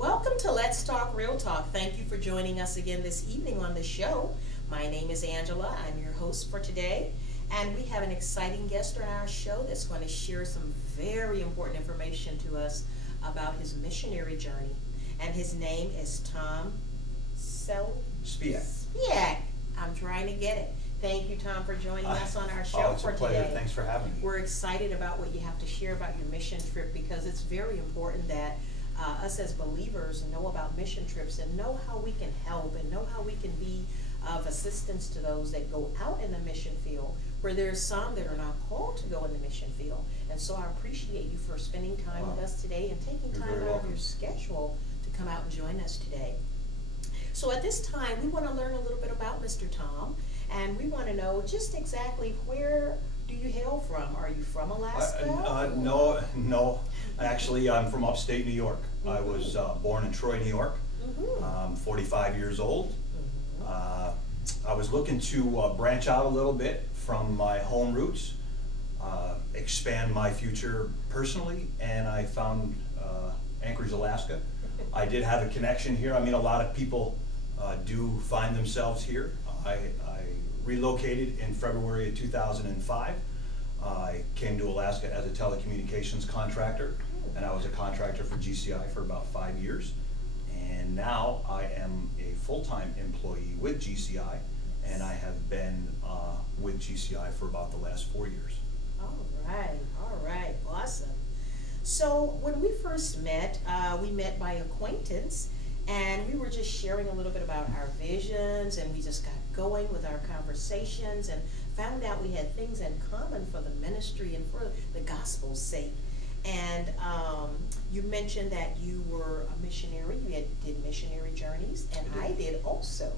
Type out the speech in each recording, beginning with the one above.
Welcome to Let's Talk Real Talk. Thank you for joining us again this evening on the show. My name is Angela. I'm your host for today. And we have an exciting guest on our show that's going to share some very important information to us about his missionary journey. And his name is Tom Spiak. Spiak. I'm trying to get it. Thank you, Tom, for joining us on our show it's for a pleasure. today. Thanks for having me. We're excited about what you have to share about your mission trip, because it's very important that us as believers know about mission trips and know how we can help and know how we can be of assistance to those that go out in the mission field, where there's some that are not called to go in the mission field. And so I appreciate you for spending time with us today and taking You're time very out welcome. of your schedule to come out and join us today. So at this time, we want to learn a little bit about Mr. Tom, and we want to know just exactly where do you hail from? Are you from Alaska? No. Actually, I'm from upstate New York. I was born in Troy, New York. I'm 45 years old. I was looking to branch out a little bit from my home roots, expand my future personally, and I found Anchorage, Alaska. I did have a connection here. I mean, a lot of people do find themselves here. I relocated in February of 2005. I came to Alaska as a telecommunications contractor, and I was a contractor for GCI for about 5 years. And now I am a full-time employee with GCI, and I have been with GCI for about the last 4 years. All right, awesome. So when we first met, we met by acquaintance, and we were just sharing a little bit about our visions, and we just got going with our conversations and found out we had things in common for the ministry and for the gospel's sake. And you mentioned that you were a missionary. You did missionary journeys, and I did also.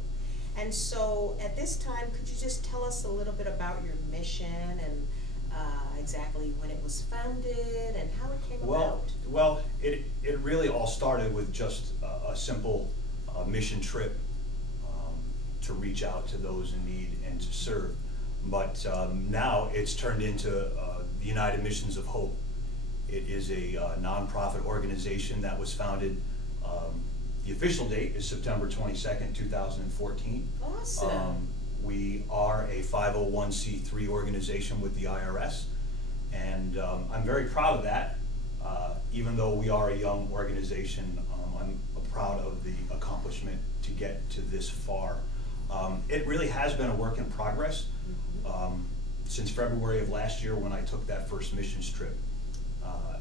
And so at this time, could you just tell us a little bit about your mission and exactly when it was founded and how it came about? Well, it really all started with just a simple mission trip to reach out to those in need and to serve. But now it's turned into the United Missions of Hope. It is a nonprofit organization that was founded. The official date is September 22nd, 2014. Awesome. We are a 501c3 organization with the IRS, and I'm very proud of that. Even though we are a young organization, I'm proud of the accomplishment to get to this far. It really has been a work in progress since February of last year when I took that first missions trip.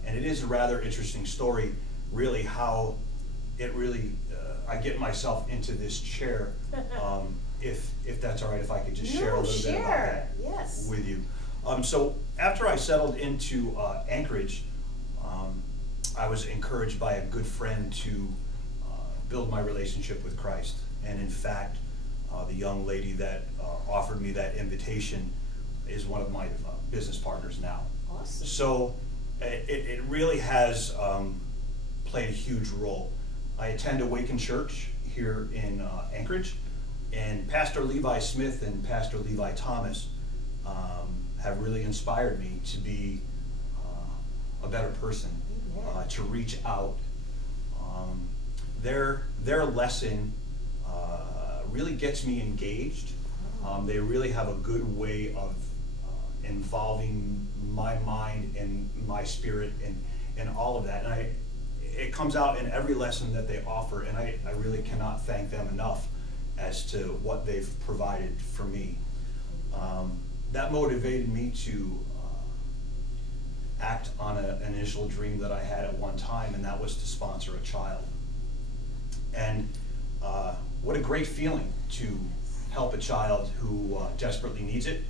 And it is a rather interesting story, really, how it really, I get myself into this chair. If that's all right, if I could just share a little bit about that with you. So after I settled into Anchorage, I was encouraged by a good friend to build my relationship with Christ. And in fact, the young lady that offered me that invitation is one of my business partners now. Awesome. So it really has played a huge role. I attend Awaken Church here in Anchorage, and Pastor Levi Smith and Pastor Levi Thomas have really inspired me to be a better person, to reach out. Their lesson really gets me engaged. They really have a good way of involving my mind and my spirit and all of that. And it comes out in every lesson that they offer, and I really cannot thank them enough as to what they've provided for me. That motivated me to act on an initial dream that I had at one time, and that was to sponsor a child. And what a great feeling to help a child who desperately needs it.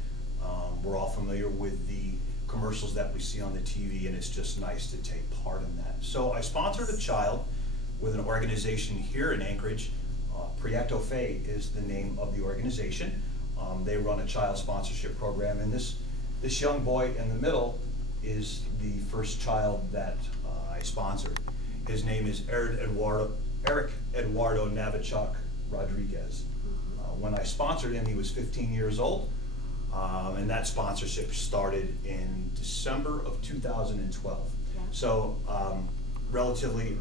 We're all familiar with the commercials that we see on the TV, and it's just nice to take part in that. So I sponsored a child with an organization here in Anchorage. Proyecto Fe is the name of the organization. They run a child sponsorship program, and this young boy in the middle is the first child that I sponsored. His name is Eric Eduardo Navichuk Rodriguez. When I sponsored him, he was 15 years old, and that sponsorship started in December of 2012. Yeah. So relatively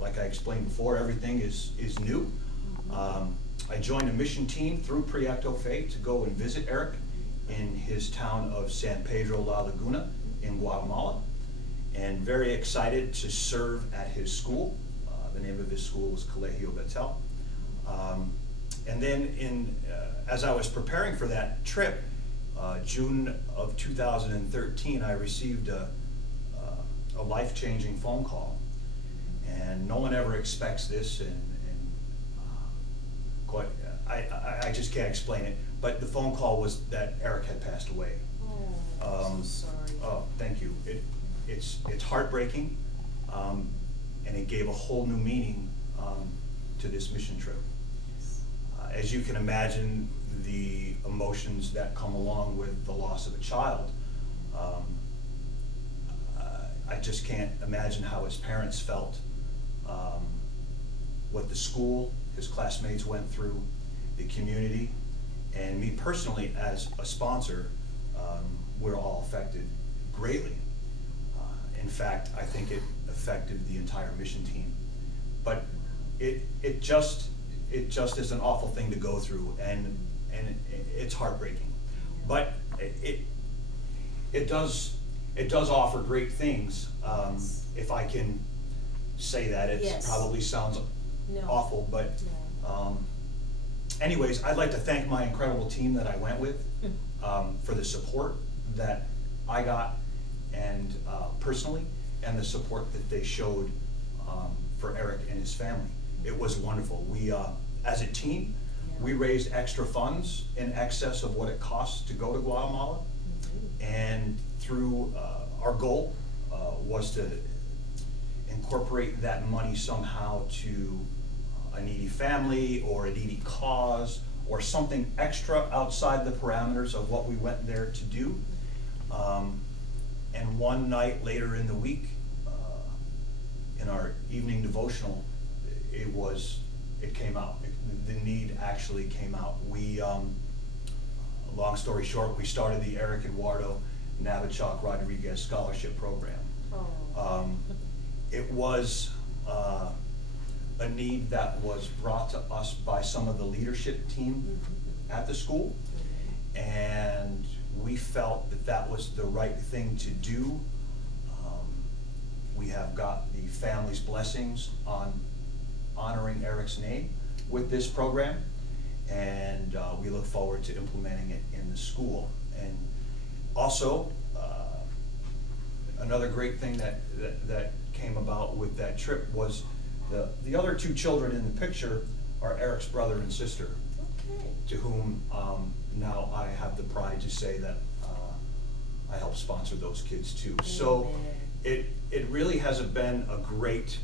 like I explained before, everything is new. I joined a mission team through Proyecto Fe to go and visit Eric in his town of San Pedro La Laguna in Guatemala, and very excited to serve at his school. The name of his school was Colegio Betel. And then as I was preparing for that trip, June of 2013, I received a life-changing phone call. And no one ever expects this, and I just can't explain it. But the phone call was that Eric had passed away. Oh, I'm so sorry. Oh, thank you. It's heartbreaking, and it gave a whole new meaning to this mission trip. As you can imagine, the emotions that come along with the loss of a child, I just can't imagine how his parents felt, what the school, his classmates went through, the community, and me personally as a sponsor, we're all affected greatly. In fact, I think it affected the entire mission team. But it just is an awful thing to go through, and it's heartbreaking. But it does offer great things. If I can say that, it probably sounds awful, but anyways, I'd like to thank my incredible team that I went with for the support that I got, and personally, and the support that they showed for Eric and his family. It was wonderful. We, as a team, we raised extra funds in excess of what it costs to go to Guatemala, and through our goal was to incorporate that money somehow to a needy family or a needy cause or something extra outside the parameters of what we went there to do. And one night later in the week, in our evening devotional, it came out. The need actually came out. We, long story short, we started the Eric Eduardo Navichok Rodriguez Scholarship Program. It was a need that was brought to us by some of the leadership team at the school, and we felt that that was the right thing to do. We have got the family's blessings on honoring Eric's name with this program, and we look forward to implementing it in the school. And also, another great thing that came about with that trip was the other two children in the picture are Eric's brother and sister, to whom now I have the pride to say that I help sponsor those kids too. Amen. So it really has been a great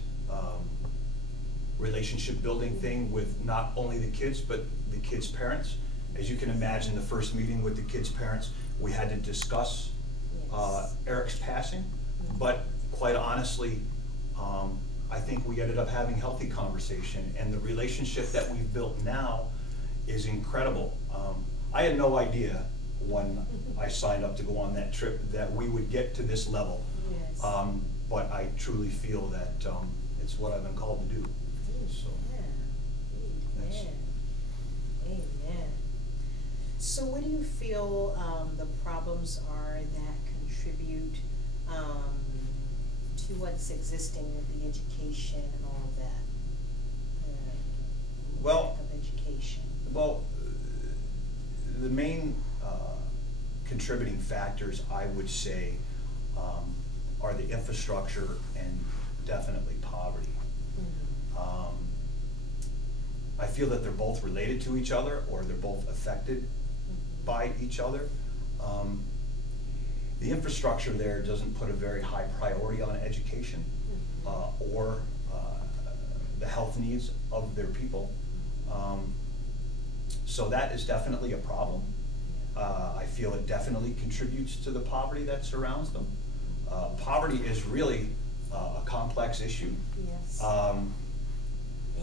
relationship building thing with not only the kids, but the kids' parents. As you can imagine, the first meeting with the kids' parents, we had to discuss Eric's passing, but quite honestly, I think we ended up having healthy conversation, and the relationship that we've built now is incredible. I had no idea when I signed up to go on that trip that we would get to this level, but I truly feel that it's what I've been called to do. So, Amen. So what do you feel the problems are that contribute to what's existing with the education and all of that? Well, of education. Well, the main contributing factors, I would say, are the infrastructure and definitely poverty. I feel that they're both related to each other, or they're both affected by each other. The infrastructure there doesn't put a very high priority on education or the health needs of their people. So that is definitely a problem. I feel it definitely contributes to the poverty that surrounds them. Poverty is really a complex issue. Yes.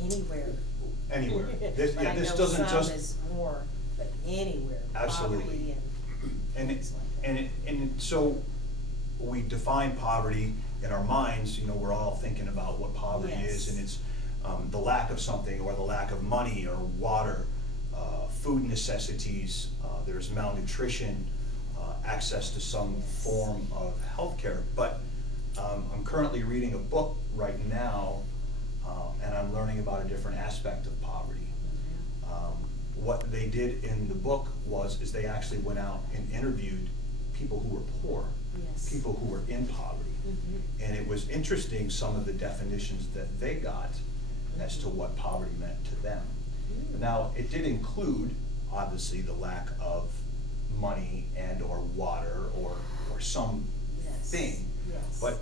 Anywhere. Anywhere. This doesn't just is more, but anywhere. Absolutely. And so we define poverty in our minds, you know, we're all thinking about what poverty Yes. is, and it's the lack of something, or the lack of money or water, food necessities, there's malnutrition, access to some form of health care. But I'm currently reading a book right now, and I'm learning about a different aspect of poverty. What they did in the book is they actually went out and interviewed people who were poor, Yes. people who were in poverty. And it was interesting, some of the definitions that they got as to what poverty meant to them. Now, it did include, obviously, the lack of money and or water or some Yes. thing, Yes. but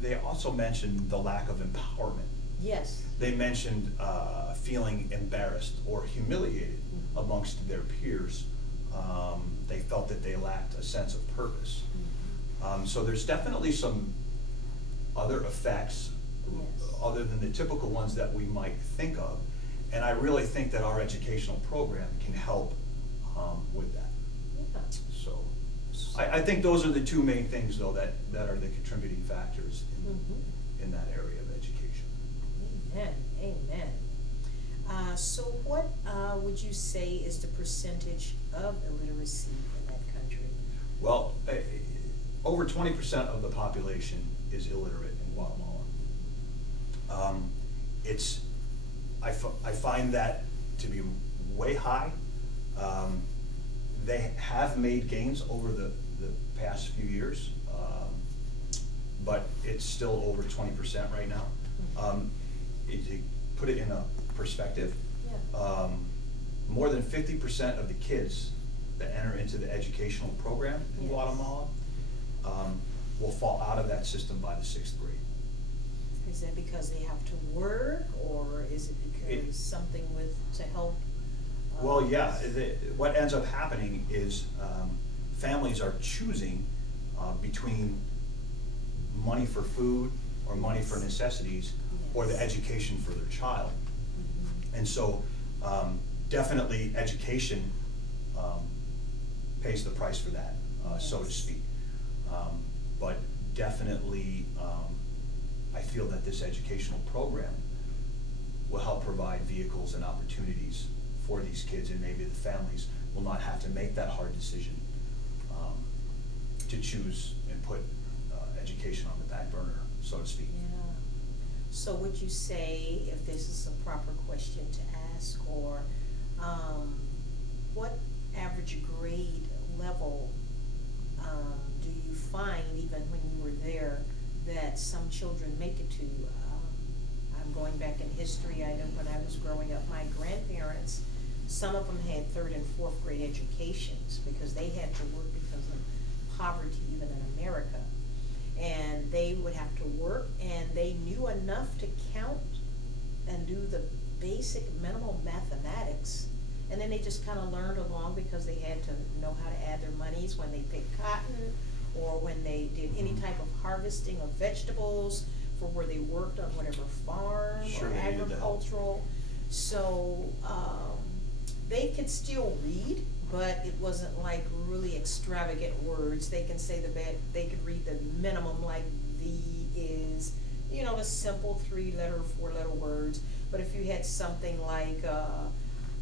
they also mentioned the lack of empowerment. Yes. They mentioned feeling embarrassed or humiliated amongst their peers. They felt that they lacked a sense of purpose. So there's definitely some other effects, Yes. other than the typical ones that we might think of. And I really think that our educational program can help with that. Yeah. So I think those are the two main things, though, that are the contributing factors in that area of education. Amen. Amen. So what would you say is the percentage of illiteracy in that country? Well, over 20% of the population is illiterate in Guatemala. I find that to be way high. They have made gains over the past few years, but it's still over 20% right now. To put it in a perspective, Yeah. More than 50% of the kids that enter into the educational program in Yes. Guatemala will fall out of that system by the 6th grade. Is that because they have to work, or is it because something to help? Well, yeah, what ends up happening is families are choosing between money for food or money for necessities or the education for their child. And so definitely education pays the price for that, so to speak. But definitely I feel that this educational program will help provide vehicles and opportunities for these kids, and maybe the families will not have to make that hard decision to choose and put education on the back burner, so to speak. Yeah. So would you say, if this is a proper question to ask, or what average grade level do you find, even when you were there, that some children make it to? I'm going back in history. I know when I was growing up, my grandparents, some of them had 3rd and 4th grade educations because they had to work because of poverty even in America. And they would have to work, and they knew enough to count and do the basic minimal mathematics. And then they just kind of learned along because they had to know how to add their monies when they picked cotton or when they did any type of harvesting of vegetables for where they worked on whatever farm Sure, or they needed that. agricultural. So they could still read, but it wasn't like really extravagant words. They can say they could read the minimum, like the is, you know, the simple 3-letter, 4-letter words. But if you had something like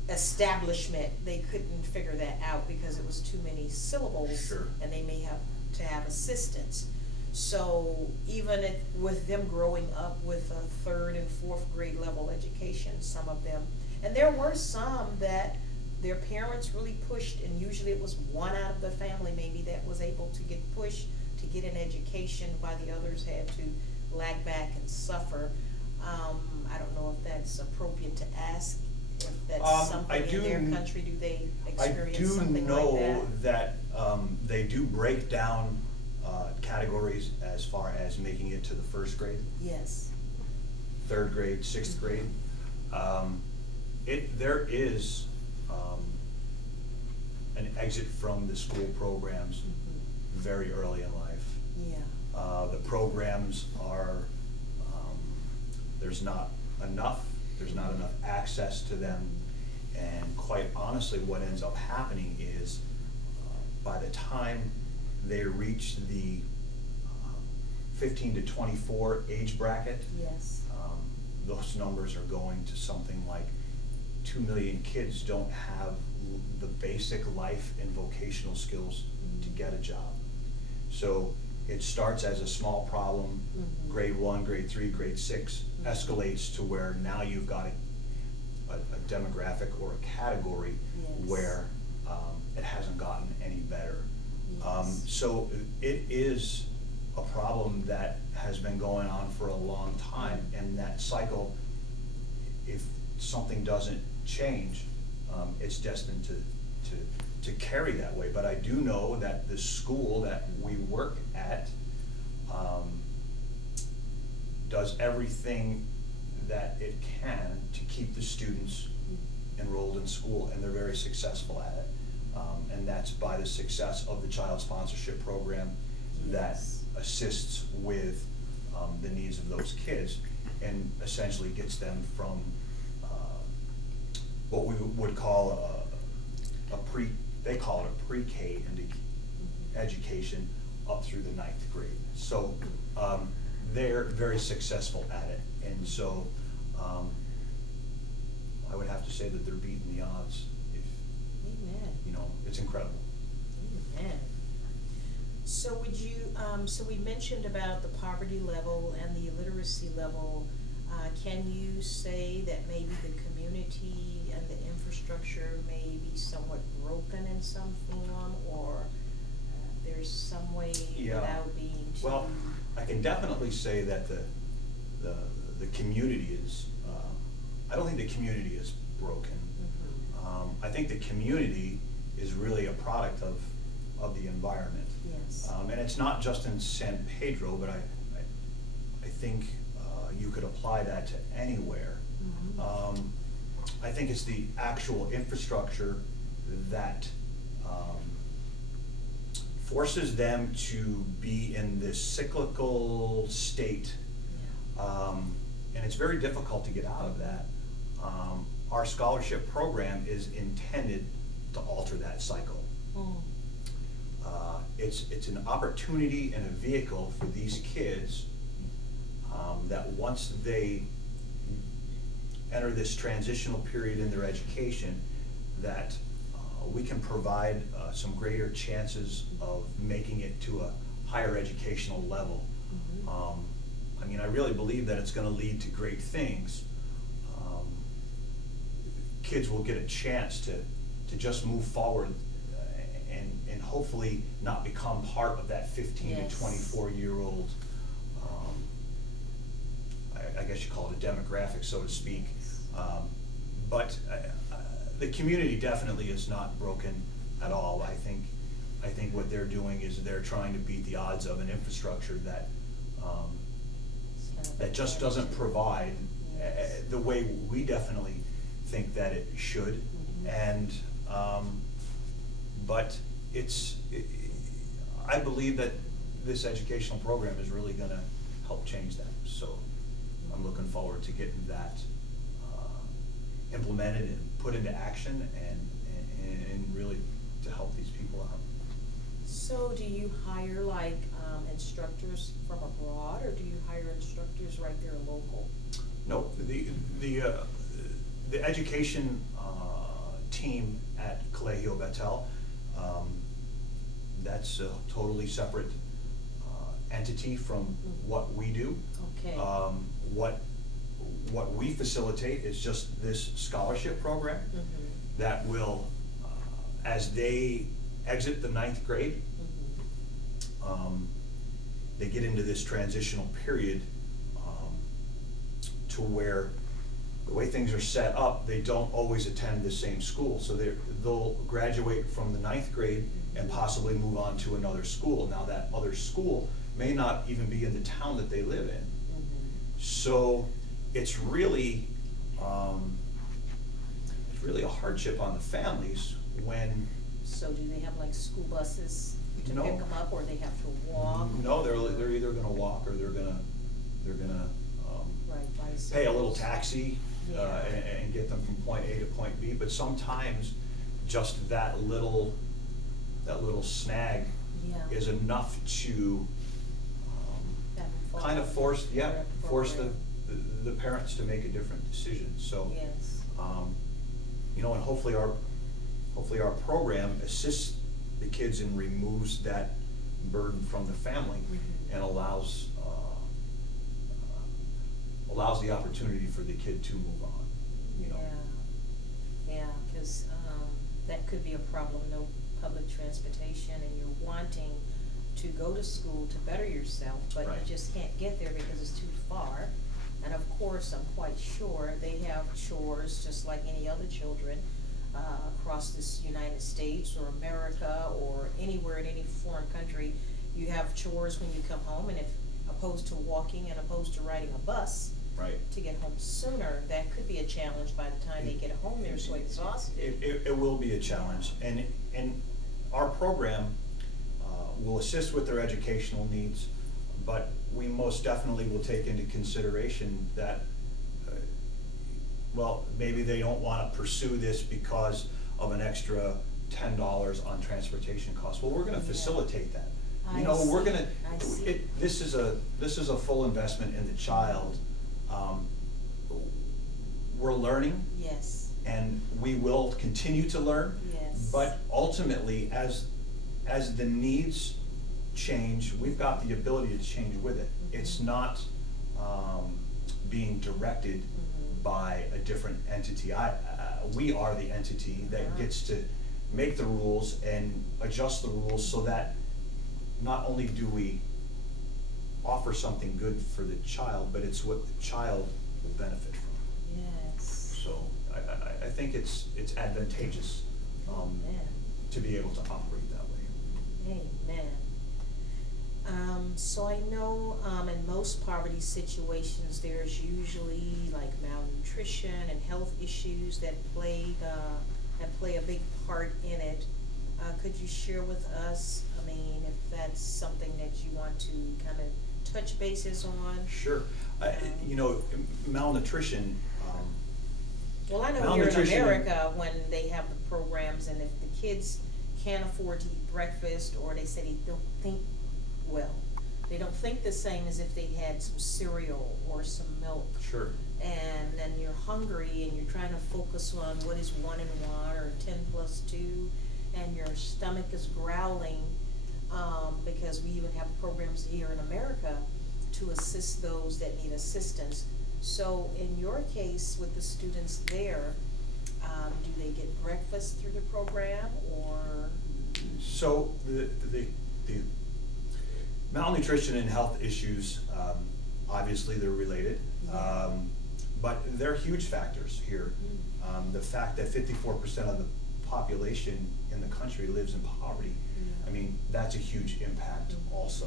establishment, they couldn't figure that out because it was too many syllables. Sure. And they may have to have assistance. So even with them growing up with a 3rd and 4th grade level education, some of them, and there were some that their parents really pushed, and usually it was one out of the family maybe that was able to get pushed to get an education while the others had to lag back and suffer. I don't know if that's appropriate to ask, if that's something in their country. Do they experience something like that? I do know that they do break down categories as far as making it to the 1st grade. Yes. 3rd grade, 6th grade. There is an exit from the school programs very early in life. Yeah. The programs are, there's not enough access to them, and quite honestly what ends up happening is by the time they reach the 15 to 24 age bracket. Yes. Those numbers are going to something like 2 million kids don't have the basic life and vocational skills to get a job. So it starts as a small problem, grade 1, grade 3, grade 6, escalates to where now you've got a demographic or a category where it hasn't gotten any better. So it is a problem that has been going on for a long time, and that cycle, if something doesn't change, it's destined to carry that way. But I do know that the school that we work at does everything that it can to keep the students enrolled in school, and they're very successful at it. And that's by the success of the child sponsorship program that assists with the needs of those kids and essentially gets them from what we would call they call it a pre-K education up through the 9th grade. So they're very successful at it, and so I would have to say that they're beating the odds. You know, it's incredible. Amen. So would you, so we mentioned about the poverty level and the illiteracy level. Can you say that maybe the community and the infrastructure may be somewhat broken in some form, or there's some way without being too... Well, I can definitely say that the community is, I don't think the community is broken. I think the community is really a product of the environment. Yes. And it's not just in San Pedro, but I think you could apply that to anywhere. I think it's the actual infrastructure that forces them to be in this cyclical state, and it's very difficult to get out of that. Our scholarship program is intended to alter that cycle. It's an opportunity and a vehicle for these kids that once they enter this transitional period in their education, that we can provide some greater chances of making it to a higher educational level. I mean, I really believe that it's going to lead to great things. Kids will get a chance to just move forward and hopefully not become part of that 15 to 24-year-old, I guess you call it a demographic, so to speak. But the community definitely is not broken at all. I think what they're doing is they're trying to beat the odds of an infrastructure that that just doesn't provide the way we definitely think that it should. And but I believe that this educational program is really going to help change that. So I'm looking forward to getting that implemented and put into action, and really to help these people out. So do you hire like instructors from abroad, or do you hire instructors right there local? No, the education team at Colegio Betel, that's a totally separate entity from what we do. Okay. What we facilitate is just this scholarship program that will, as they exit the 9th grade, they get into this transitional period to where the way things are set up, they don't always attend the same school. So they'll graduate from the 9th grade and possibly move on to another school. Now that other school may not even be in the town that they live in. So it's really a hardship on the families when... So do they have like school buses to No. pick them up, or they have to walk? No, they're either going to walk or they're gonna Right, pay a little taxi Yeah. and get them from point A to point B. But sometimes just that little snag Yeah. is enough to That kind of force, force the parents to make a different decision. So, yes. You know, and hopefully our program assists the kids and removes that burden from the family, and allows the opportunity for the kid to move on. You know. Yeah, because that could be a problem. No public transportation, and you're wanting to go to school to better yourself, but right. you just can't get there because it's too far. And of course, I'm quite sure they have chores just like any other children across this United States or America or anywhere in any foreign country. You have chores when you come home, and if opposed to walking and opposed to riding a bus right. to get home sooner, that could be a challenge by the time they get home. They're so exhausted. It will be a challenge, and our program will assist with their educational needs, but we most definitely will take into consideration that well, maybe they don't want to pursue this because of an extra $10 on transportation costs. Well, we're going to facilitate that. You know, we're going to. This is a full investment in the child. We're learning. Yes. And we will continue to learn. Yes. But ultimately, as the needs change, we've got the ability to change with it. It's not being directed by a different entity. We are the entity that gets to make the rules and adjust the rules so that not only do we offer something good for the child, but it's what the child will benefit from. Yes. So I think it's advantageous to be able to operate that way. Amen. So I know in most poverty situations there's usually like malnutrition and health issues that play a big part in it. Could you share with us, I mean, if that's something that you want to kind of touch bases on? Sure. You know, malnutrition. Well, I know here in America when they have the programs, and if the kids can't afford to eat breakfast, or they say they don't think well, they don't think the same as if they had some cereal or some milk. Sure. And then you're hungry and you're trying to focus on what is 1 and 1 or 10 plus 2, and your stomach is growling because we even have programs here in America to assist those that need assistance. So in your case with the students there, do they get breakfast through the program, or? So the malnutrition and health issues, obviously they're related, but they're huge factors here. The fact that 54% of the population in the country lives in poverty, I mean, that's a huge impact also.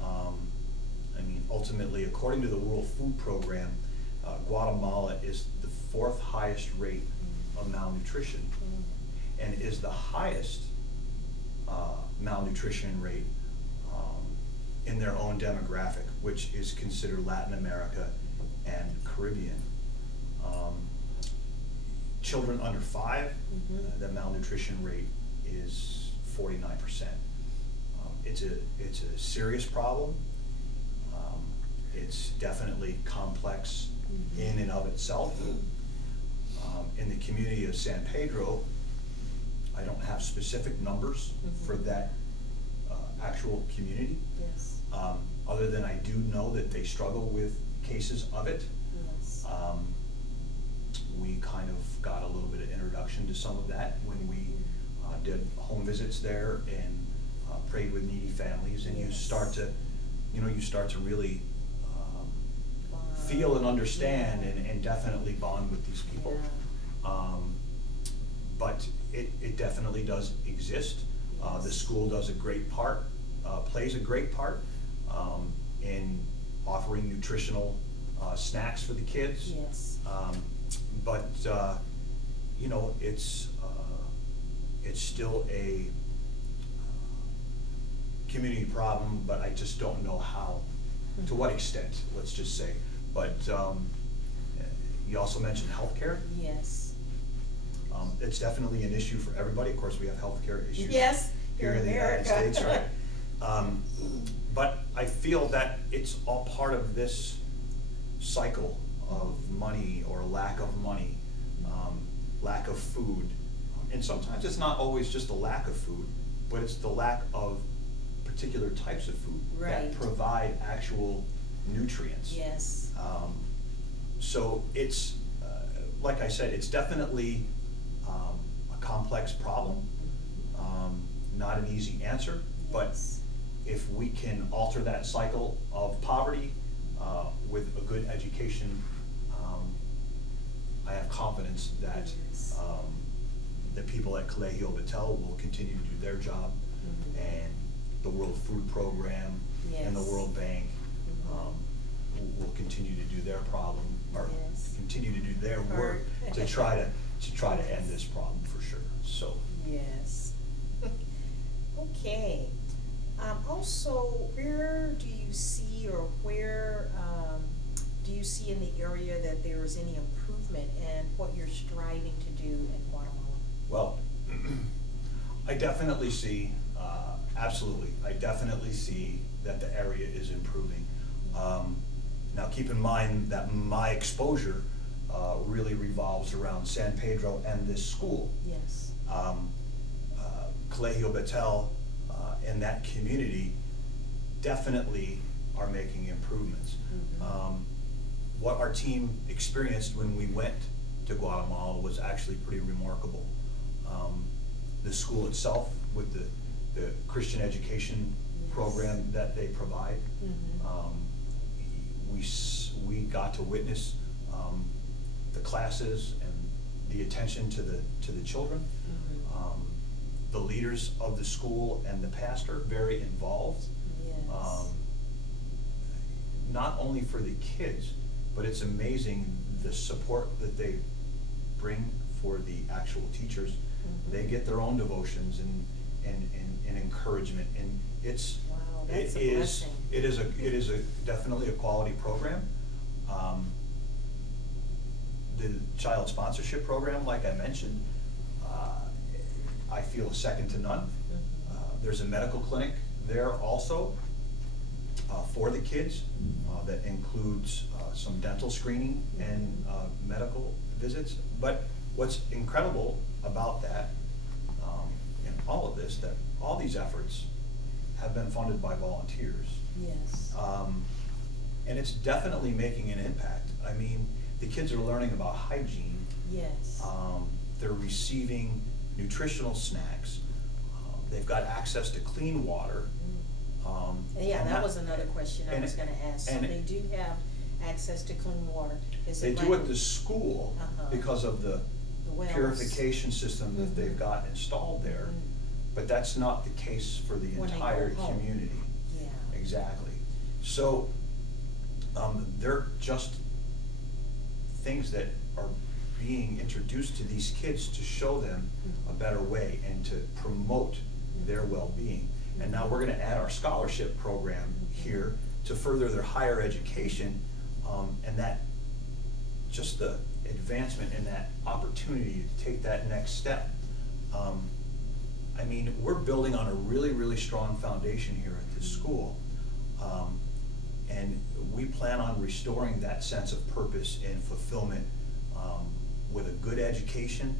I mean, ultimately, according to the World Food Program, Guatemala is the 4th highest rate of malnutrition, and is the highest malnutrition rate in their own demographic, which is considered Latin America and Caribbean. Children under 5, the malnutrition rate is 49%. It's a serious problem. It's definitely complex in and of itself. In the community of San Pedro, I don't have specific numbers for that actual community. Yes. Other than I do know that they struggle with cases of it. Yes. We kind of got a little bit of introduction to some of that when we did home visits there and prayed with needy families, and you start to really feel and understand and definitely bond with these people. But it definitely does exist. The school does a great part, plays a great part in offering nutritional snacks for the kids. Yes. But you know, it's still a community problem, but I just don't know how, to what extent, let's just say. But you also mentioned healthcare. Yes. It's definitely an issue for everybody. Of course, we have healthcare issues Yes, here in the United States, right? but I feel that it's all part of this cycle of money or lack of money, lack of food. And sometimes it's not always just a lack of food, but it's the lack of particular types of food that provide actual nutrients. Yes. So it's, like I said, it's definitely a complex problem, not an easy answer, but if we can alter that cycle of poverty with a good education, I have confidence that the people at Colegio Betel will continue to do their job, and the World Food Program and the World Bank will continue to do their problem, or continue to do their work to try to end this problem for sure. So yes. Okay. Also, where do you see, or where do you see in the area that there is any improvement in what you're striving to do in Guatemala? Well, I definitely see, absolutely, I definitely see that the area is improving. Now keep in mind that my exposure really revolves around San Pedro and this school. Yes. Colegio Betel and that community definitely are making improvements. What our team experienced when we went to Guatemala was actually pretty remarkable. The school itself, with the Christian education program that they provide, we got to witness the classes and the attention to the children. The leaders of the school and the pastor very involved. Not only for the kids, but it's amazing the support that they bring for the actual teachers. They get their own devotions and encouragement, and it's it is definitely a quality program. The child sponsorship program, like I mentioned, I feel is second to none. There's a medical clinic there also for the kids that includes some dental screening and medical visits. But what's incredible about that, in all of this, that all these efforts have been funded by volunteers. Yes. And it's definitely making an impact. I mean, the kids are learning about hygiene. Yes. They're receiving nutritional snacks. They've got access to clean water. Yeah, that was another question I was going to ask. So they do have access to clean water. They do at the school because of the purification system that they've got installed there, but that's not the case for the entire community. Yeah. Exactly. So they're just things that are being introduced to these kids to show them a better way and to promote their well-being. And now we're going to add our scholarship program here to further their higher education, and that just the advancement and that opportunity to take that next step. I mean, we're building on a really, really strong foundation here at this school, and we plan on restoring that sense of purpose and fulfillment with a good education,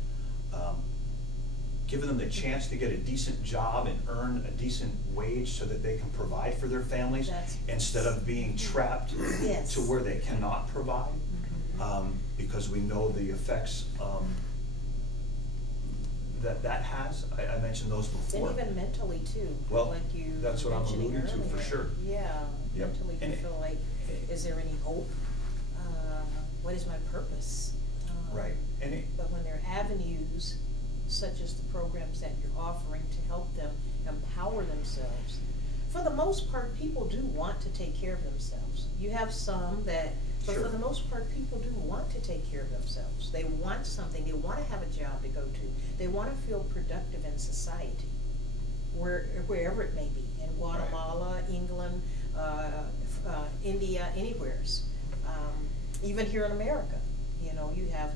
giving them the chance to get a decent job and earn a decent wage so that they can provide for their families instead of being trapped to where they cannot provide, because we know the effects that has. I mentioned those before. And even mentally too. Well, like you that's what I'm alluding to for sure. Yeah, mentally you feel like, is there any hope? What is my purpose? Right. But when there are avenues such as the programs that you're offering to help them empower themselves, for the most part, people do want to take care of themselves. You have some that, but for the most part, people do want to take care of themselves. They want something. They want to have a job to go to. They want to feel productive in society, wherever it may be, in Guatemala, England, India, anywheres. Even here in America, you know, you have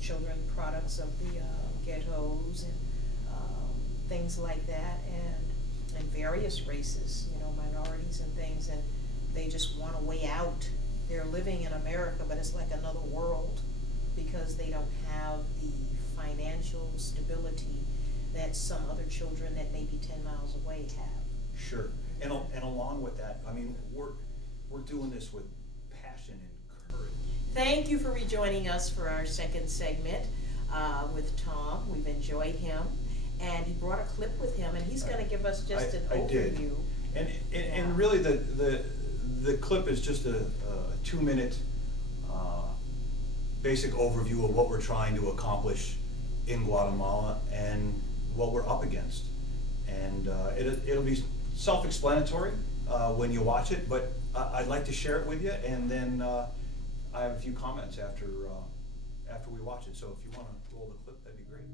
children products of the ghettos and things like that. And and various races, you know, minorities and things, and they just want a way out. They're living in America, but it's like another world because they don't have the financial stability that some other children that may be 10 miles away have. Sure. And along with that, I mean, we're doing this with passion and courage. Thank you for rejoining us for our second segment with Tom. We've enjoyed him, and he brought a clip with him, and he's going to give us just an overview. And really the clip is just a 2-minute basic overview of what we're trying to accomplish in Guatemala and what we're up against. And it'll be self-explanatory when you watch it, but I'd like to share it with you, and then I have a few comments after we watch it. So if you want to roll the clip, that'd be great.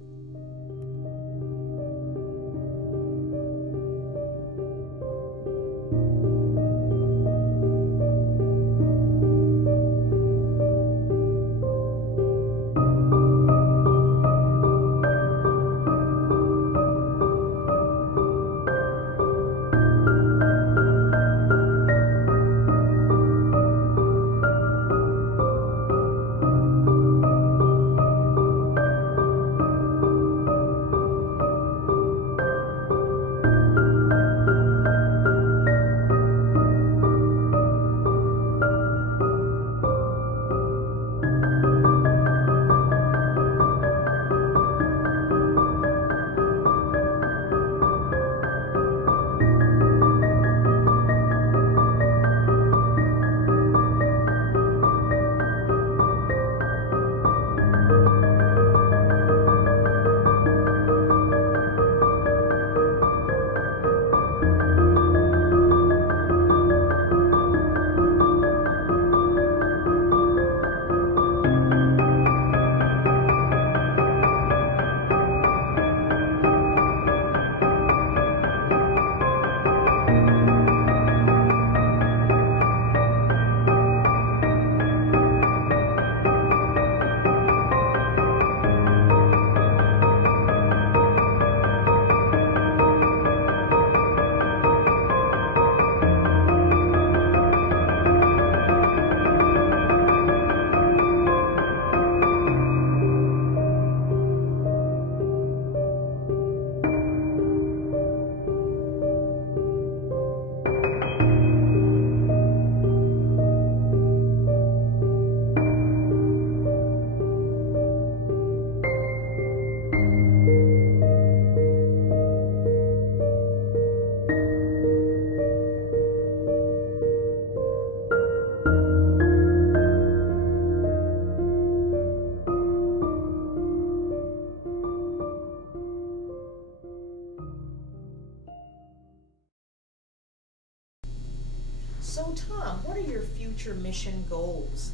So Tom, what are your future mission goals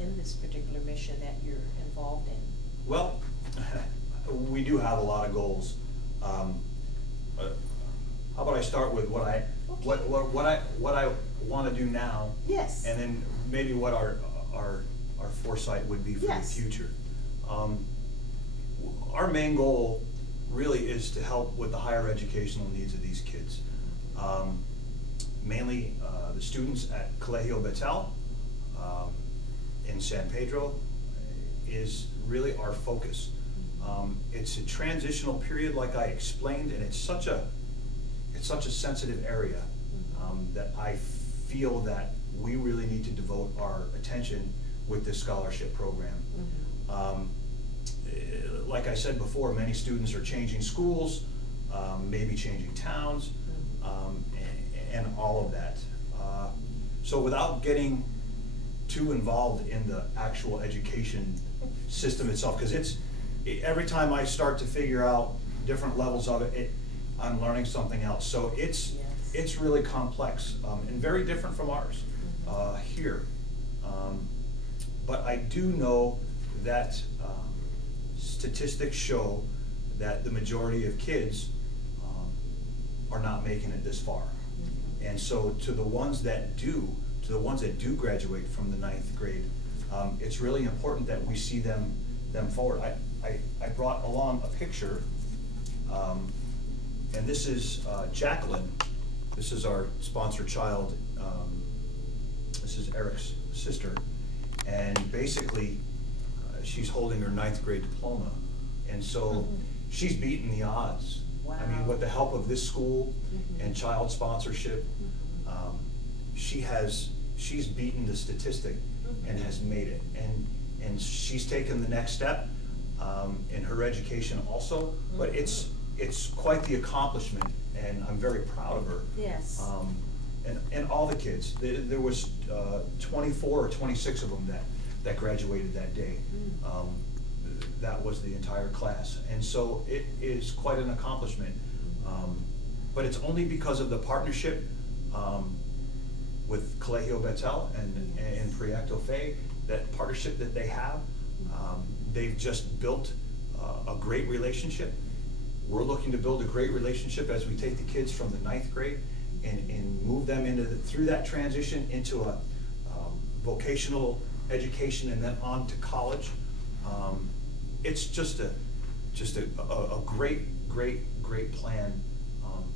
in this particular mission that you're involved in? Well, we do have a lot of goals. How about I start with what I want to do now? Yes. And then maybe what our foresight would be for Yes. the future. Our main goal really is to help with the higher educational needs of these kids. Mainly the students at Colegio Betel in San Pedro is really our focus. It's a transitional period, like I explained, and it's such a sensitive area that I feel that we really need to devote our attention with this scholarship program. Like I said before, many students are changing schools, maybe changing towns, and all of that. So without getting too involved in the actual education system itself, because every time I start to figure out different levels of it, I'm learning something else. So it's really complex and very different from ours here. But I do know that statistics show that the majority of kids are not making it this far. And so to the ones that do graduate from the 9th grade, it's really important that we see them forward. I brought along a picture, And this is Jacqueline. This is our sponsored child. This is Eric's sister. And basically, she's holding her 9th grade diploma. And so she's beaten the odds. Wow. I mean, with the help of this school and child sponsorship, she's beaten the statistic and has made it. And she's taken the next step in her education also, but it's quite the accomplishment, and I'm very proud of her. Yes. And all the kids. There was 24 or 26 of them that graduated that day. That was the entire class, and so it is quite an accomplishment. But it's only because of the partnership with Colegio Betel and Proyecto Fe, that partnership that they have. They've just built a great relationship. We're looking to build a great relationship as we take the kids from the 9th grade and move them through that transition into a vocational education and then on to college. It's just a great plan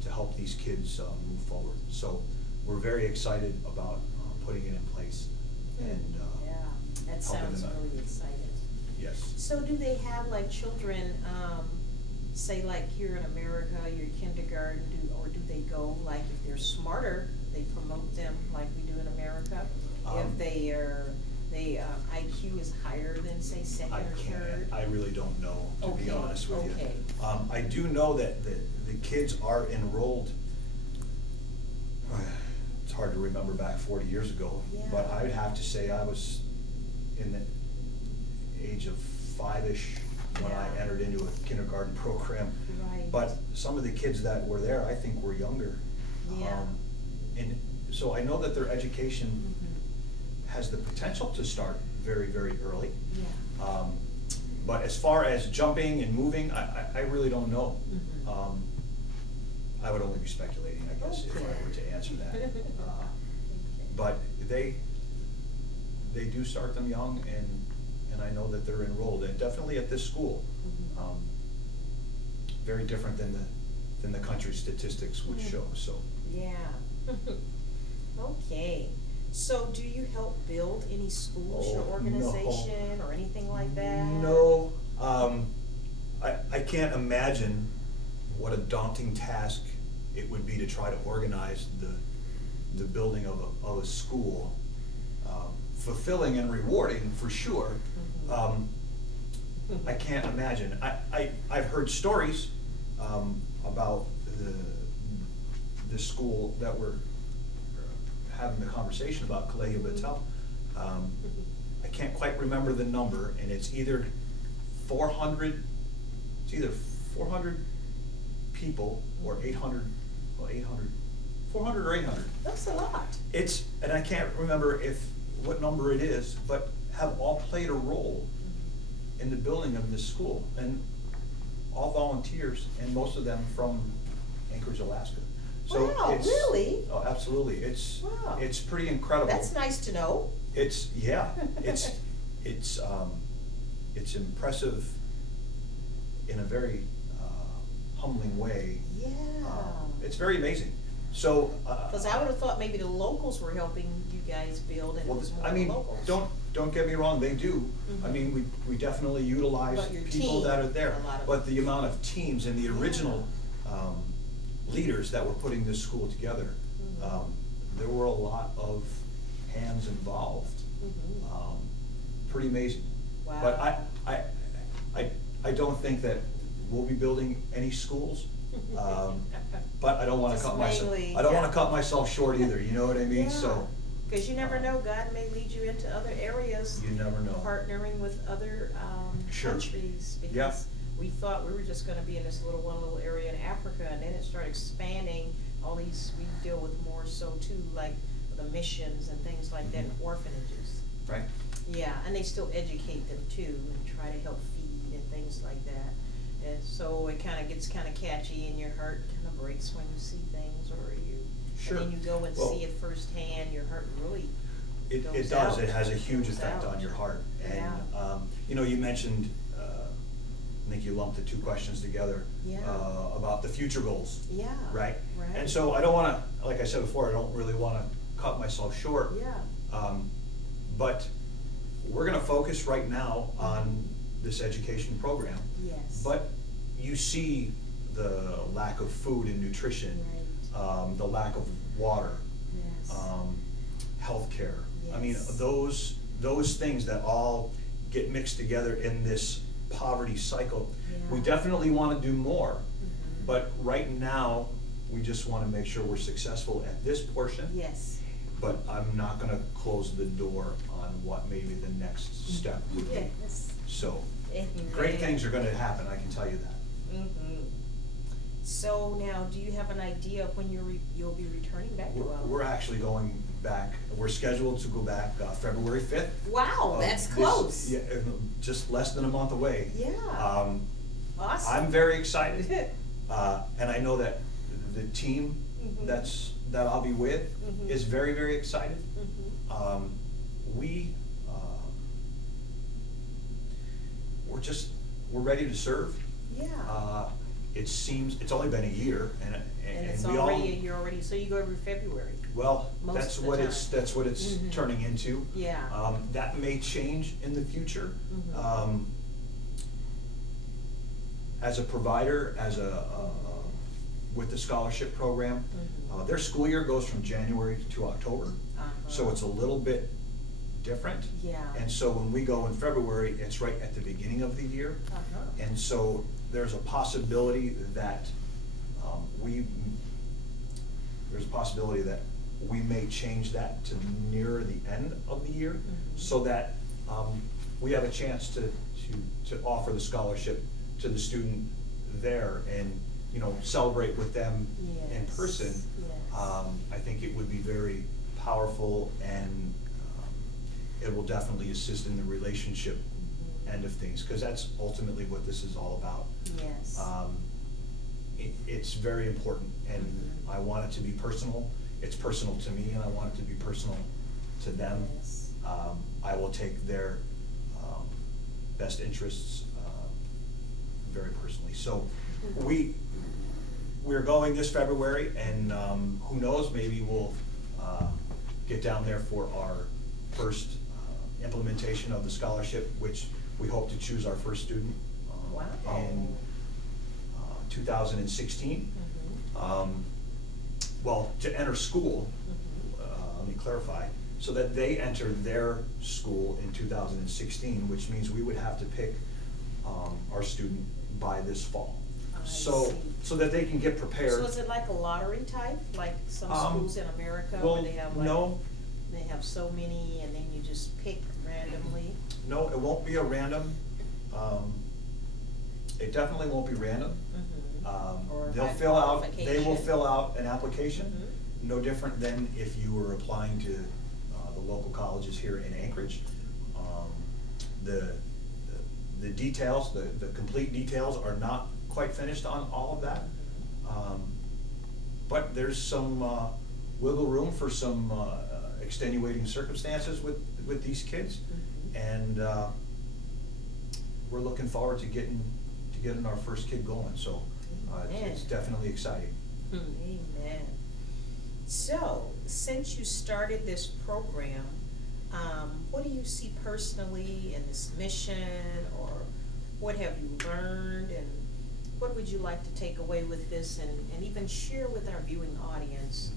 to help these kids move forward. So we're very excited about putting it in place. And yeah, that sounds really exciting. Yes. So do they have like children, say like here in America, your kindergarten, or do they go like if they're smarter, they promote them like we do in America? If they IQ is higher than say second or third? I really don't know, to be honest with you. I do know that the kids are enrolled. It's hard to remember back 40 years ago, but I would have to say I was in the age of 5-ish when I entered into a kindergarten program. Right. But some of the kids that were there, I think, were younger. Yeah. And so I know that their education has the potential to start very, very early. Yeah. But as far as jumping and moving, I really don't know. I would only be speculating, I guess, if I were to answer that. But they do start them young, and I know that they're enrolled, and definitely at this school. Very different than the country statistics would show. So. Yeah. Okay. So do you help build any schools, your organization, or anything like that? No. I can't imagine what a daunting task it would be to try to organize the building of a school. Fulfilling and rewarding for sure. I can't imagine. I've heard stories about the school that we're having the conversation about, Colegio Betel. I can't quite remember the number, and it's either 400 people or 800, well 400 or 800. That's a lot. And I can't remember what number it is, but have all played a role in the building of this school, and all volunteers, and most of them from Anchorage, Alaska. So wow, really? Oh, absolutely. It's pretty incredible. That's nice to know. It's impressive in a very humbling way. Yeah. It's very amazing. So. Because I would have thought maybe the locals were helping you guys build, and it was more the locals. Don't get me wrong, they do. I mean, we definitely utilize people that are there, but the amount of teams and the original leaders that were putting this school together, there were a lot of hands involved. Pretty amazing. Wow. But I don't think that we'll be building any schools. But I don't want to cut myself short either. You know what I mean? Yeah. So. Because you never know, God may lead you into other areas. You never know. Partnering with other countries. Because we thought we were just going to be in this one little area in Africa, and then it started expanding. We deal with more so too, like the missions and things like that, and orphanages. Right. Yeah, and they still educate them too, and try to help feed and things like that. And so it kind of gets catchy, and your heart kind of breaks when you see things, or and then you go and see it firsthand. Your heart really it does. It has a huge effect on your heart. And you know, you mentioned I think you lumped the two questions together. Yeah. About the future goals. Yeah. Right? Right. And so I don't want to, like I said before, I don't really want to cut myself short. Yeah. But we're going to focus right now on this education program. Yes. But you see the lack of food and nutrition, Right. The lack of water, Yes. healthcare. Yes. I mean, those things that all get mixed together in this poverty cycle. Yeah. We definitely want to do more, but right now we just want to make sure we're successful at this portion. Yes. But I'm not going to close the door on what maybe the next step would be. Yes. So, Amen. great things are going to happen, I can tell you that. So now, do you have an idea of when you'll be returning back to We're actually going back, we're scheduled to go back February 5th. Wow, that's close. Yeah, just less than a month away. Yeah. Awesome. I'm very excited, and I know that the team that I'll be with is very, very excited. We're ready to serve. Yeah. It seems it's only been a year, and it's we already all, a year already. So you go every February. well, Most that's of the what time. that's what it's turning into. Yeah. That may change in the future. As a provider, with the scholarship program, their school year goes from January to October, so it's a little bit different. Yeah. And so when we go in February, it's right at the beginning of the year, and so there's a possibility that we may change that to near the end of the year, so that we have a chance to offer the scholarship to the student there and celebrate with them in person. Yes. I think it would be very powerful, and it will definitely assist in the relationship end of things, because that's ultimately what this is all about. Yes. It's very important, and I want it to be personal. It's personal to me, and I want it to be personal to them. Yes. I will take their best interests very personally. So we're going this February, and who knows, maybe we'll get down there for our first implementation of the scholarship, which we hope to choose our first student in 2016. Well, to enter school, let me clarify, so that they enter their school in 2016, which means we would have to pick our student by this fall. So that they can get prepared. So is it like a lottery type, like some schools in America where they have they have so many and then you just pick randomly? No, it won't be a random. It definitely won't be random. They will fill out an application, no different than if you were applying to the local colleges here in Anchorage. The details, the complete details are not quite finished on all of that. But there's some wiggle room for some extenuating circumstances with these kids, and we're looking forward to getting our first kid going. So it's definitely exciting. Amen. So since you started this program, what do you see personally in this mission, or what have you learned, and what would you like to take away with this, and even share with our viewing audience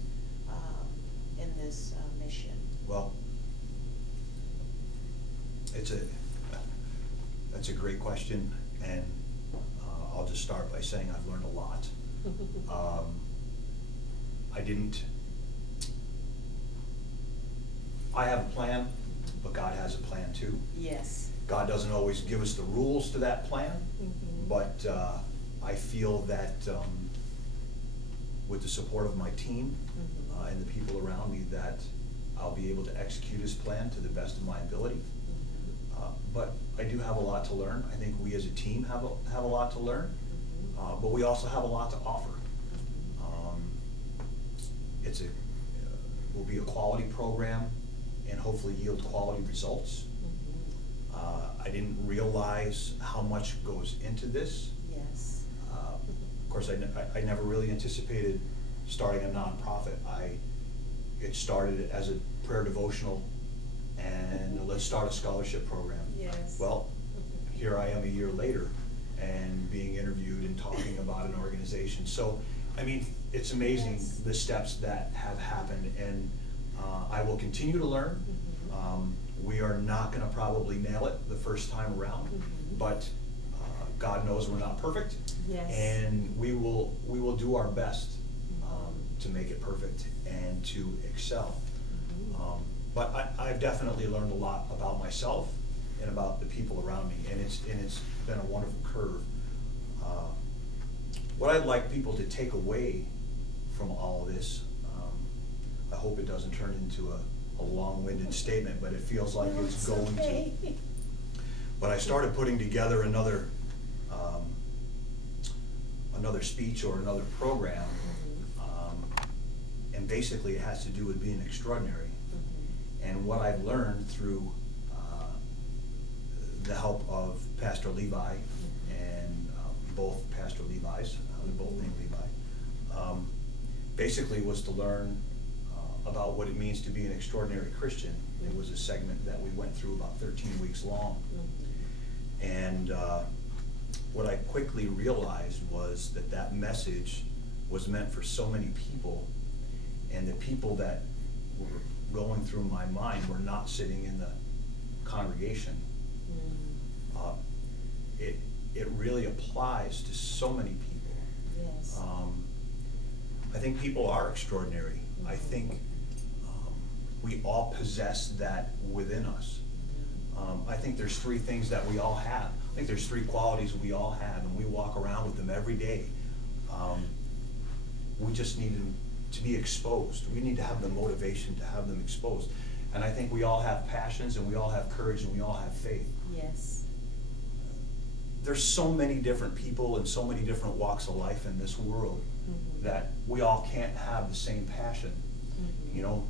in this mission? Well, that's a great question, and I'll just start by saying I've learned a lot. I have a plan, but God has a plan too. Yes. God doesn't always give us the rules to that plan, but I feel that with the support of my team and the people around me, that I'll be able to execute His plan to the best of my ability. But I do have a lot to learn. I think we as a team have a lot to learn, but we also have a lot to offer. Will be a quality program and hopefully yield quality results. I didn't realize how much goes into this. Yes. Of course, I never really anticipated starting a nonprofit. It started as a prayer devotional, and let's start a scholarship program. Yes. Well, here I am a year later, and being interviewed and talking about an organization. So, I mean, it's amazing Yes. the steps that have happened, and I will continue to learn. We are not going to probably nail it the first time around, but God knows we're not perfect, Yes. and we will do our best to make it perfect and to excel. But I've definitely learned a lot about myself and about the people around me, and it's been a wonderful curve. What I'd like people to take away from all of this, I hope it doesn't turn into a long-winded statement, but it feels like it's going to. But I started putting together another speech or another program, and basically it has to do with being extraordinary. And what I've learned through the help of Pastor Levi and both Pastor Levi's, they're both named Levi, basically was to learn about what it means to be an extraordinary Christian. It was a segment that we went through about 13 weeks long. And what I quickly realized was that message was meant for so many people, and the people that were going through my mind were not sitting in the congregation. It really applies to so many people. Yes. I think people are extraordinary. I think we all possess that within us. I think there's three things that we all have. I think there's three qualities we all have, and we walk around with them every day. We just need them to be exposed. We need to have the motivation to have them exposed. And I think we all have passions, and we all have courage, and we all have faith. Yes. There's so many different people and so many different walks of life in this world that we all can't have the same passion. You know,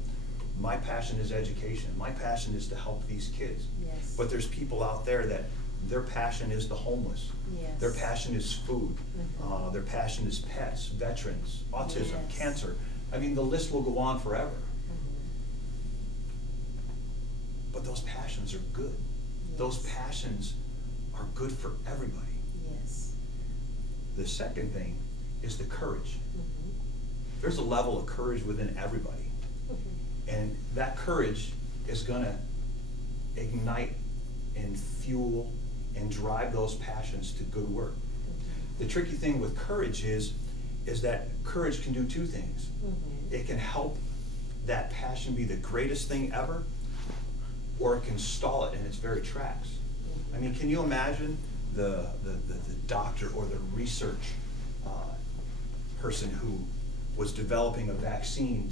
my passion is education. My passion is to help these kids. Yes. But there's people out there that their passion is the homeless. Yes. Their passion is food. Their passion is pets, veterans, autism, Yes. cancer. I mean, the list will go on forever. But those passions are good. Yes. Those passions are good for everybody. Yes. The second thing is the courage. There's a level of courage within everybody. And that courage is going to ignite and fuel and drive those passions to good work. The tricky thing with courage is that courage can do two things. It can help that passion be the greatest thing ever, or it can stall it in its very tracks. I mean, can you imagine the doctor or the research person who was developing a vaccine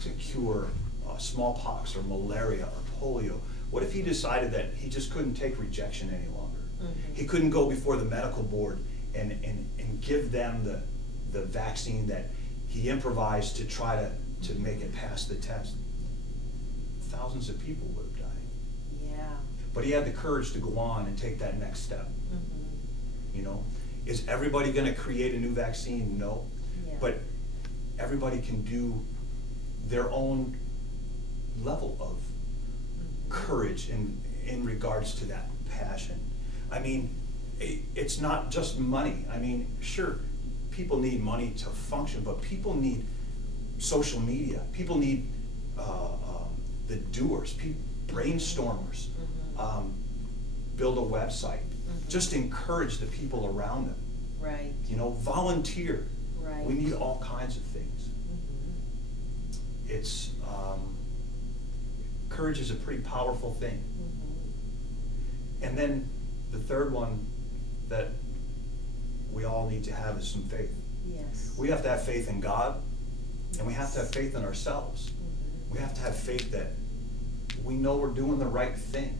to cure smallpox or malaria or polio? What if he decided that he just couldn't take rejection any longer? He couldn't go before the medical board and give them the vaccine that he improvised to try to make it pass the test. Thousands of people would have died. Yeah. But he had the courage to go on and take that next step. You know, is everybody going to create a new vaccine? No. Yeah. But everybody can do their own level of courage in regards to that passion. I mean, it's not just money. I mean, sure, people need money to function, but people need social media. People need the doers, brainstormers, build a website. Just encourage the people around them. Right. You know, volunteer. Right. We need all kinds of things. It's courage is a pretty powerful thing. And then the third one that we all need to have is some faith. Yes. We have to have faith in God, and we have to have faith in ourselves. We have to have faith that we know we're doing the right thing.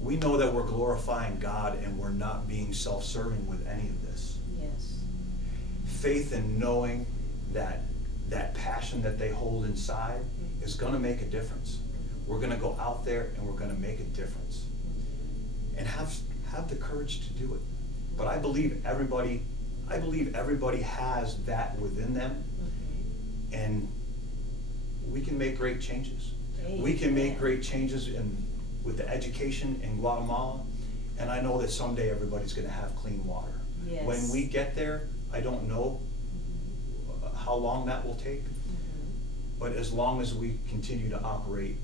We know that we're glorifying God and we're not being self-serving with any of this. Yes. Faith in knowing that that passion that they hold inside is going to make a difference. We're going to go out there and we're going to make a difference. and have the courage to do it. But I believe everybody has that within them, and we can make great changes. We can make great changes with the education in Guatemala, and I know that someday everybody's going to have clean water. Yes. When we get there, I don't know how long that will take, but as long as we continue to operate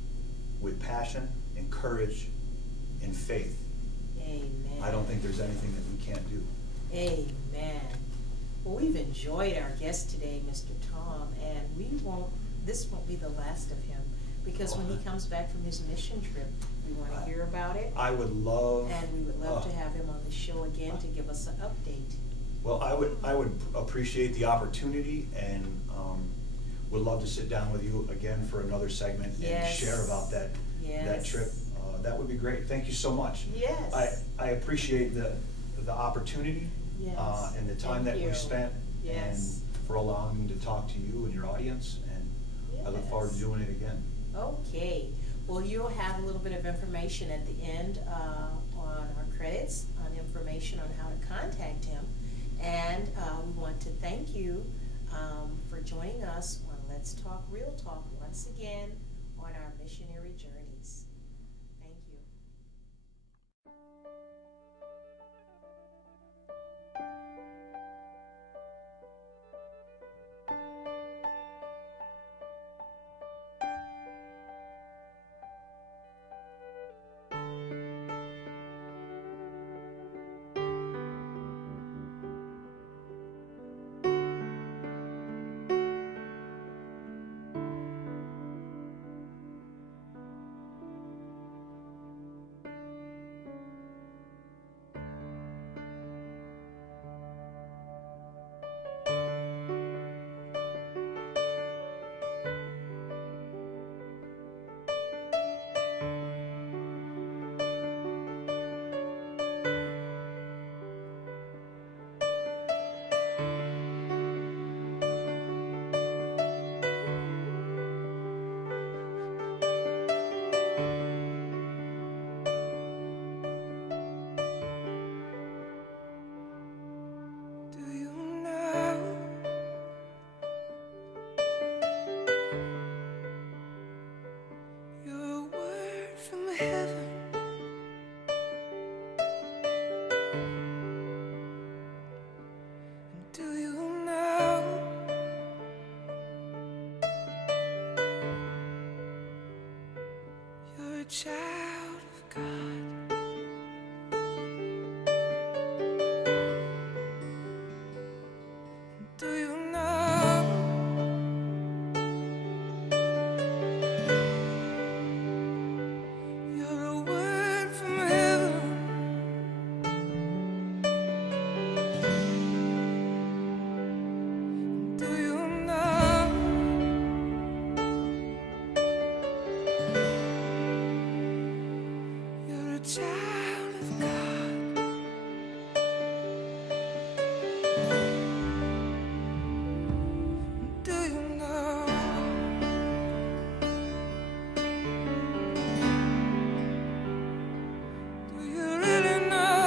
with passion and courage and faith, amen, I don't think there's anything that we can't do. Amen. Well, we've enjoyed our guest today, Mr. Tom, and this won't be the last of him, because when he comes back from his mission trip, we want to hear about it. I would love, and we would love to have him on the show again to give us an update. Well, I would appreciate the opportunity, and would love to sit down with you again for another segment and share about that trip. That would be great. Thank you so much. Yes. I appreciate the opportunity and the time that we spent, and for allowing me to talk to you and your audience, and I look forward to doing it again. Okay. Well, you'll have a little bit of information at the end on our credits, on information on how to contact him. And we want to thank you for joining us on Let's Talk Real Talk once again on our missionary journeys. Thank you. Child of God, do you know you're a word from heaven? Do you know you're a child of God? Do you know do you really know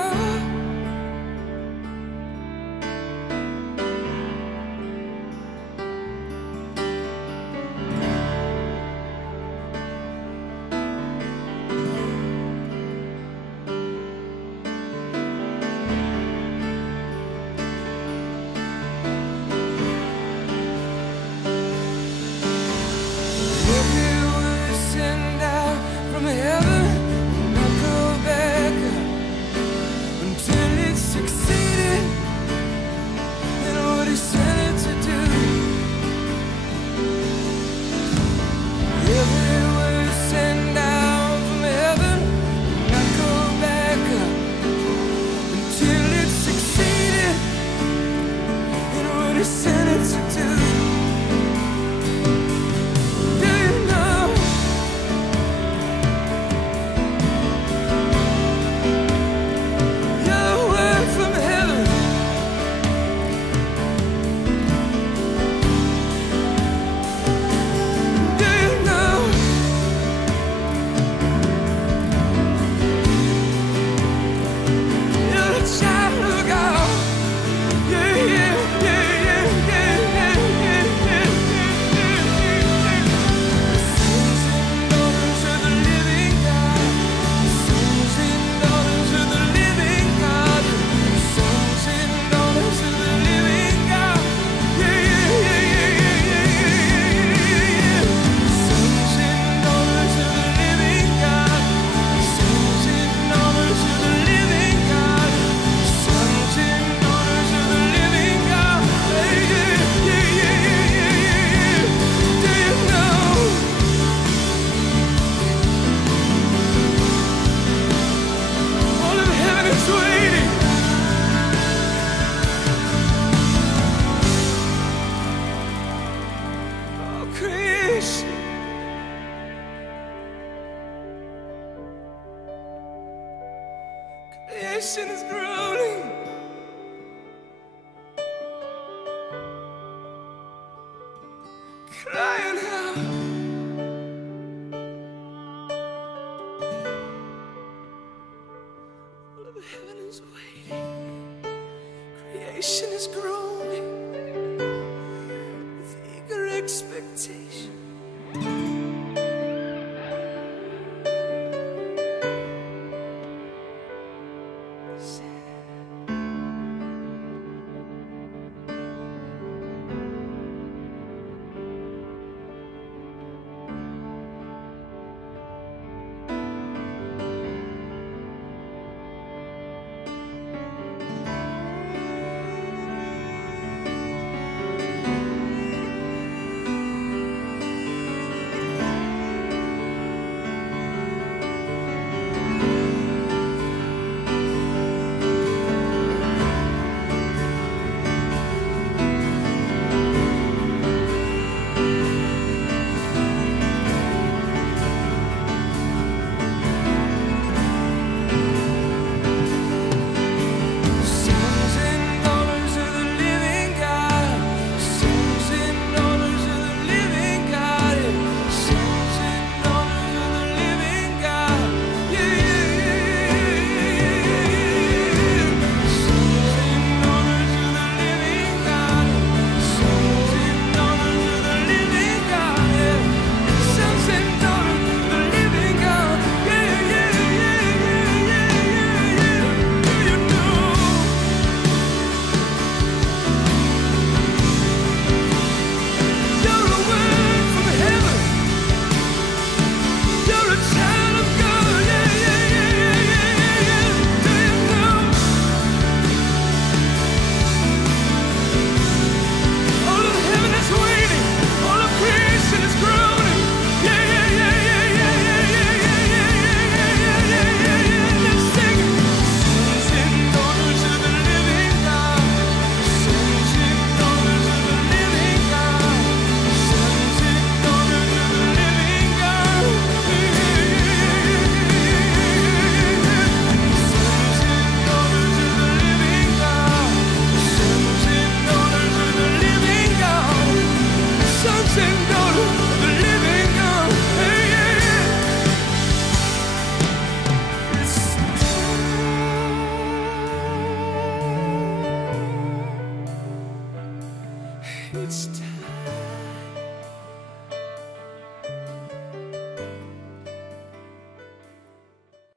Creation is groaning. Crying out. All of heaven is waiting. Creation is groaning.